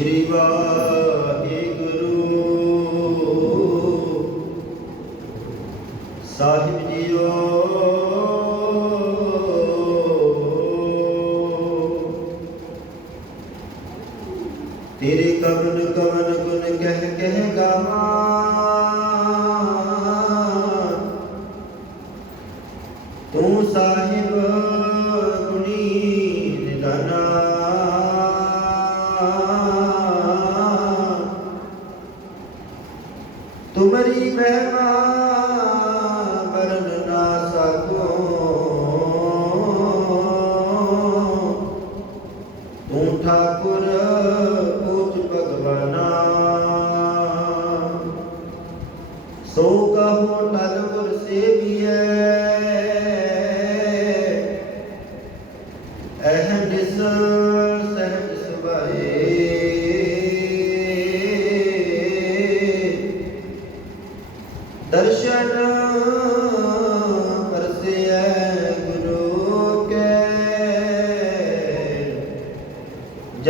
ਸ੍ਰੀ ਵਾਹਿਗੁਰੂ ਸਾਹਿਬ JIO. ਤੇਰੇ ਕਵਨ ਕਵਨ ਗੁਣ ਕਹਿ ਕਹਿ ਗਾਵਾਂ।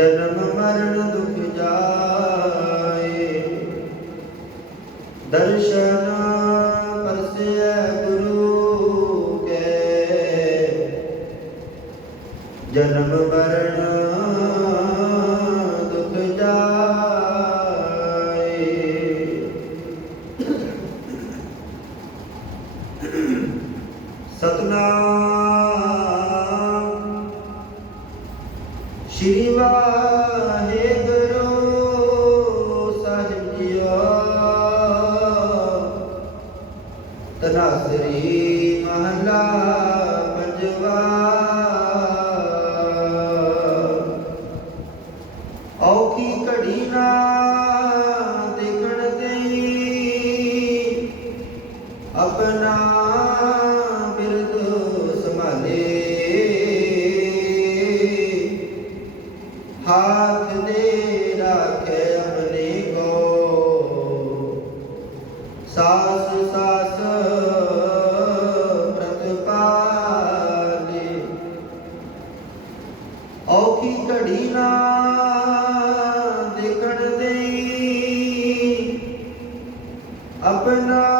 ਜਨਮ ਮਰਨ ਦੁਖ ਜਾਏ। ਦਰਸ਼ਨ ਪਰਸਿਐ ਗੁਰੂ ਕੇ। ਜਨਮ ਮਰਨ ਦੁਖ ਜਾਏ। ਸਤਨਾਮ ਸ਼੍ਰੀ ਵਾਹਿਗੁਰੂ ਸਾਹਿਬ ਜੀਓ ਤਨਾਸਰੀ ਮਹਲਾ ਪੰਜਵਾ। ਔਖੀ ਘੜੀ ਨਾ ਦੇਖਣ ਦੇਈ। ਆਪਣਾ ਔਖੀ ਦੇਖਣ ਦੇਈ ਆਪਣਾ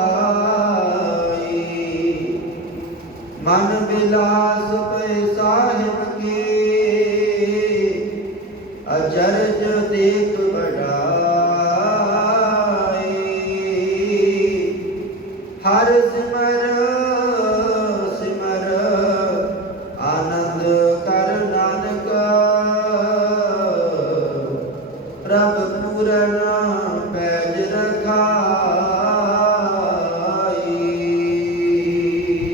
ਮਨ ਪੈ ਸਾਹਿਬ ਕੇ। ਅਜਰਜ ਦੇਖ ਬੜਾਈ ਹਰ ਸਿਮਰ ਸਿਮਰ, ਆਨੰਦ ਕਰ ਨਾਨਕ। ਪ੍ਰਭ ਪੂਰਨ